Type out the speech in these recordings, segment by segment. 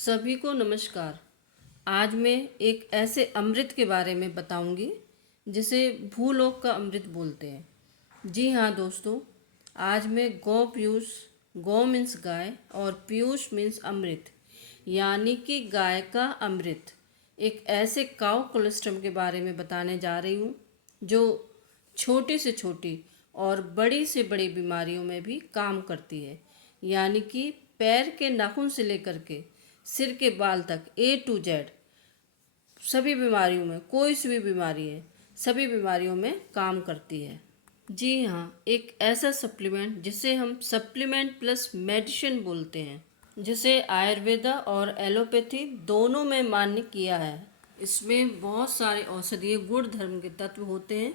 सभी को नमस्कार। आज मैं एक ऐसे अमृत के बारे में बताऊंगी जिसे भूलोक का अमृत बोलते हैं। जी हाँ दोस्तों, आज मैं गौ मीन्स गाय और पीयूष मीन्स अमृत, यानी कि गाय का अमृत, एक ऐसे काउ कोलेस्ट्रम के बारे में बताने जा रही हूँ जो छोटी से छोटी और बड़ी से बड़ी बीमारियों में भी काम करती है। यानी कि पैर के नाखून से लेकर के सिर के बाल तक A to Z सभी बीमारियों में, कोई सी भी बीमारी है, सभी बीमारियों में काम करती है। जी हाँ, एक ऐसा सप्लीमेंट जिसे हम सप्लीमेंट प्लस मेडिसिन बोलते हैं, जिसे आयुर्वेदा और एलोपैथी दोनों में मान्य किया है। इसमें बहुत सारे औषधीय गुण धर्म के तत्व होते हैं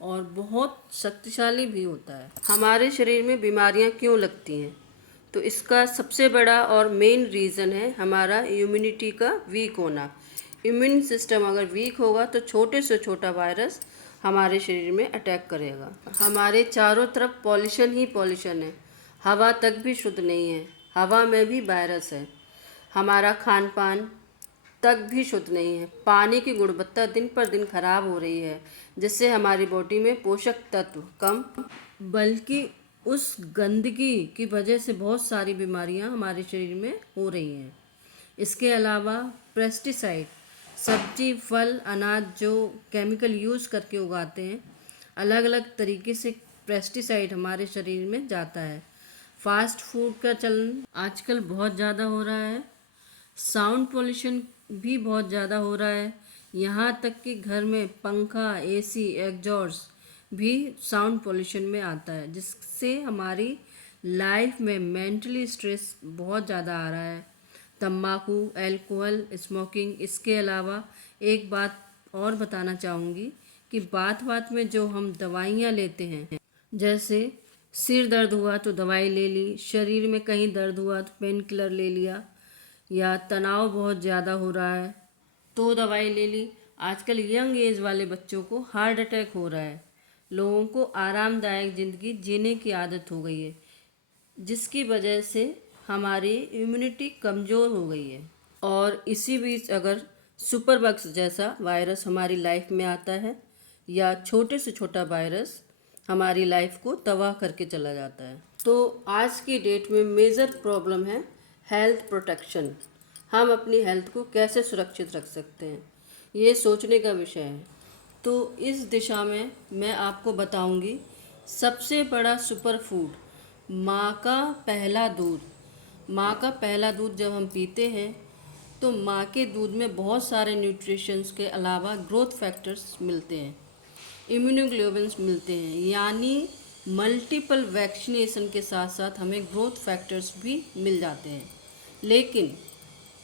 और बहुत शक्तिशाली भी होता है। हमारे शरीर में बीमारियां क्यों लगती हैं? तो इसका सबसे बड़ा और मेन रीज़न है हमारा इम्यूनिटी का वीक होना। इम्यून सिस्टम अगर वीक होगा तो छोटे से छोटा वायरस हमारे शरीर में अटैक करेगा। हमारे चारों तरफ पॉल्यूशन ही पॉल्यूशन है, हवा तक भी शुद्ध नहीं है, हवा में भी वायरस है। हमारा खान पान तक भी शुद्ध नहीं है, पानी की गुणवत्ता दिन पर दिन खराब हो रही है, जिससे हमारी बॉडी में पोषक तत्व कम, बल्कि उस गंदगी की वजह से बहुत सारी बीमारियां हमारे शरीर में हो रही हैं। इसके अलावा पेस्टिसाइड, सब्जी फल अनाज जो केमिकल यूज़ करके उगाते हैं, अलग अलग तरीके से पेस्टिसाइड हमारे शरीर में जाता है। फास्ट फूड का चलन आजकल बहुत ज़्यादा हो रहा है। साउंड पोल्यूशन भी बहुत ज़्यादा हो रहा है। यहाँ तक कि घर में पंखा, AC, एग्जॉस्ट भी साउंड पोल्यूशन में आता है, जिससे हमारी लाइफ में मेंटली स्ट्रेस बहुत ज़्यादा आ रहा है। तम्बाकू, अल्कोहल, स्मोकिंग। इसके अलावा एक बात और बताना चाहूँगी कि बात बात में जो हम दवाइयाँ लेते हैं, जैसे सिर दर्द हुआ तो दवाई ले ली, शरीर में कहीं दर्द हुआ तो पेन किलर ले लिया, या तनाव बहुत ज़्यादा हो रहा है तो दवाई ले ली। आजकल यंग एज वाले बच्चों को हार्ट अटैक हो रहा है। लोगों को आरामदायक ज़िंदगी जीने की आदत हो गई है, जिसकी वजह से हमारी इम्यूनिटी कमज़ोर हो गई है। और इसी बीच अगर सुपर बग्स जैसा वायरस हमारी लाइफ में आता है, या छोटे से छोटा वायरस हमारी लाइफ को तबाह करके चला जाता है। तो आज की डेट में मेजर प्रॉब्लम है हेल्थ प्रोटेक्शन। हम अपनी हेल्थ को कैसे सुरक्षित रख सकते हैं, ये सोचने का विषय है। तो इस दिशा में मैं आपको बताऊंगी सबसे बड़ा सुपर फूड, माँ का पहला दूध। माँ का पहला दूध जब हम पीते हैं तो माँ के दूध में बहुत सारे न्यूट्रिशंस के अलावा ग्रोथ फैक्टर्स मिलते हैं, इम्यूनोग्लोबिन्स मिलते हैं, यानी मल्टीपल वैक्सीनेशन के साथ साथ हमें ग्रोथ फैक्टर्स भी मिल जाते हैं। लेकिन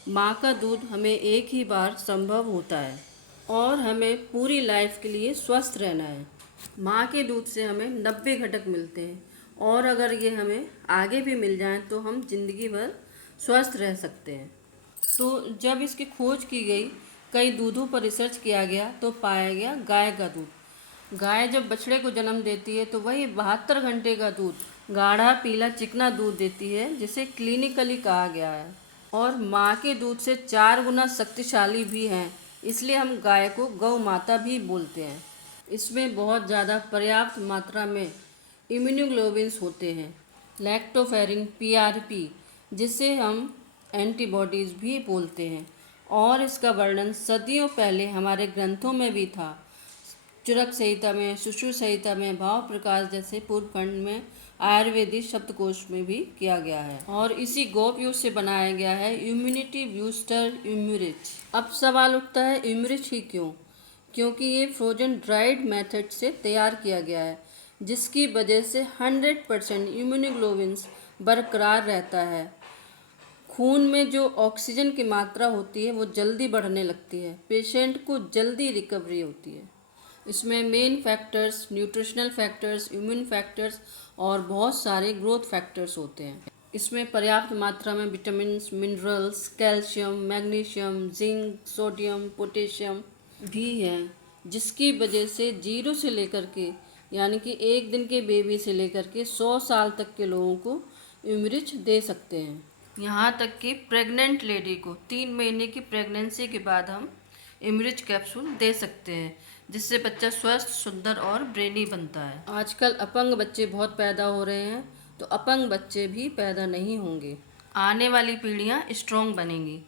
माँ का दूध हमें एक ही बार संभव होता है और हमें पूरी लाइफ के लिए स्वस्थ रहना है। माँ के दूध से हमें 90 घटक मिलते हैं और अगर ये हमें आगे भी मिल जाएं तो हम जिंदगी भर स्वस्थ रह सकते हैं। तो जब इसकी खोज की गई, कई दूधों पर रिसर्च किया गया तो पाया गया गाय का दूध। गाय जब बछड़े को जन्म देती है तो वही 72 घंटे का दूध गाढ़ा पीला चिकना दूध देती है, जिसे क्लिनिकली कहा गया है, और माँ के दूध से 4 गुना शक्तिशाली भी हैं। इसलिए हम गाय को गौ माता भी बोलते हैं। इसमें बहुत ज़्यादा पर्याप्त मात्रा में इम्यूनोग्लोबिन्स होते हैं, लैक्टोफेरिन PRP, जिसे हम एंटीबॉडीज़ भी बोलते हैं, और इसका वर्णन सदियों पहले हमारे ग्रंथों में भी था। चरक संहिता में, सुश्रुत संहिता में, भाव प्रकाश जैसे पूर्व खंड में, आयुर्वेदिक शब्दकोश में भी किया गया है, और इसी गोपयोग से बनाया गया है इम्यूनिटी बूस्टर इम्यूरिच। अब सवाल उठता है इम्यूरिच ही क्यों? क्योंकि ये फ्रोजन ड्राइड मेथड से तैयार किया गया है, जिसकी वजह से 100% इम्यूनोग्लोबिन्स बरकरार रहता है। खून में जो ऑक्सीजन की मात्रा होती है वो जल्दी बढ़ने लगती है, पेशेंट को जल्दी रिकवरी होती है। इसमें main factors, nutritional factors, immune factors और बहुत सारे ग्रोथ फैक्टर्स होते हैं। इसमें पर्याप्त मात्रा में vitamins, minerals, calcium, magnesium, zinc, sodium, potassium भी हैं, जिसकी वजह से 0 से लेकर के, यानी कि 1 दिन के बेबी से लेकर के 100 साल तक के लोगों को इम्यूरिच दे सकते हैं। यहाँ तक कि प्रेग्नेंट लेडी को 3 महीने की प्रेगनेंसी के बाद हम इमरिच कैप्सूल दे सकते हैं, जिससे बच्चा स्वस्थ, सुंदर और ब्रेनी बनता है। आजकल अपंग बच्चे बहुत पैदा हो रहे हैं, तो अपंग बच्चे भी पैदा नहीं होंगे। आने वाली पीढ़ियाँ स्ट्रॉन्ग बनेंगी,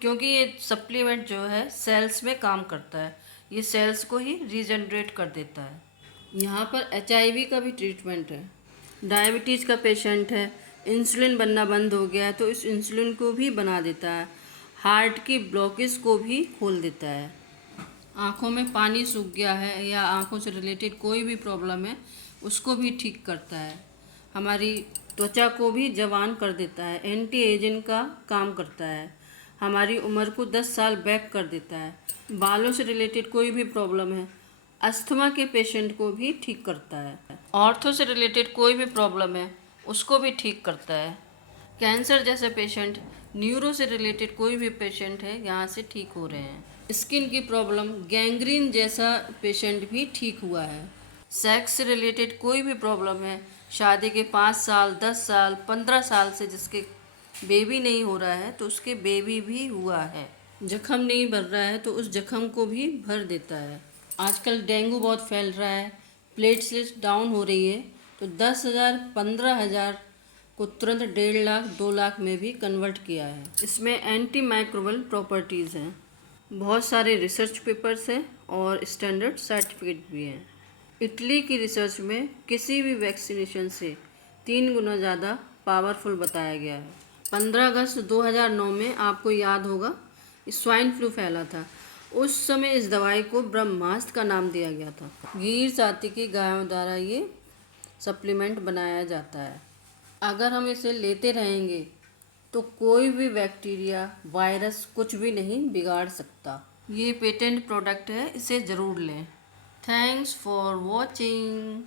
क्योंकि ये सप्लीमेंट जो है सेल्स में काम करता है। ये सेल्स को ही रीजनरेट कर देता है। यहाँ पर HIV का भी ट्रीटमेंट है। डायबिटीज़ का पेशेंट है, इंसुलिन बनना बंद हो गया है तो इस इंसुलिन को भी बना देता है। हार्ट की ब्लॉकेज को भी खोल देता है। आँखों में पानी सूख गया है या आँखों से रिलेटेड कोई भी प्रॉब्लम है, उसको भी ठीक करता है। हमारी त्वचा को भी जवान कर देता है। एंटी एजिंग का काम करता है। हमारी उम्र को 10 साल बैक कर देता है। बालों से रिलेटेड कोई भी प्रॉब्लम है, अस्थमा के पेशेंट को भी ठीक करता है। ऑर्थो से रिलेटेड कोई भी प्रॉब्लम है, उसको भी ठीक करता है। कैंसर जैसे पेशेंट, न्यूरो से रिलेटेड कोई भी पेशेंट है, यहाँ से ठीक हो रहे हैं। स्किन की प्रॉब्लम, गैंग्रीन जैसा पेशेंट भी ठीक हुआ है। सेक्स से रिलेटेड कोई भी प्रॉब्लम है, शादी के 5 साल, 10 साल, 15 साल से जिसके बेबी नहीं हो रहा है, तो उसके बेबी भी हुआ है। जख्म नहीं भर रहा है तो उस जख्म को भी भर देता है। आजकल डेंगू बहुत फैल रहा है, प्लेटलेट्स डाउन हो रही है, तो 10,000, 15,000 को तुरंत 1.5 लाख, 2 लाख में भी कन्वर्ट किया है। इसमें एंटी माइक्रोबल प्रॉपर्टीज़ हैं, बहुत सारे रिसर्च पेपर्स हैं और स्टैंडर्ड सर्टिफिकेट भी हैं। इटली की रिसर्च में किसी भी वैक्सीनेशन से 3 गुना ज़्यादा पावरफुल बताया गया है। 15 अगस्त 2009 में आपको याद होगा स्वाइन फ्लू फैला था। उस समय इस दवाई को ब्रह्मास्त्र का नाम दिया गया था। गीर जाति की गायों द्वारा ये सप्लीमेंट बनाया जाता है। अगर हम इसे लेते रहेंगे तो कोई भी बैक्टीरिया, वायरस कुछ भी नहीं बिगाड़ सकता। ये पेटेंट प्रोडक्ट है, इसे ज़रूर लें। Thanks for watching.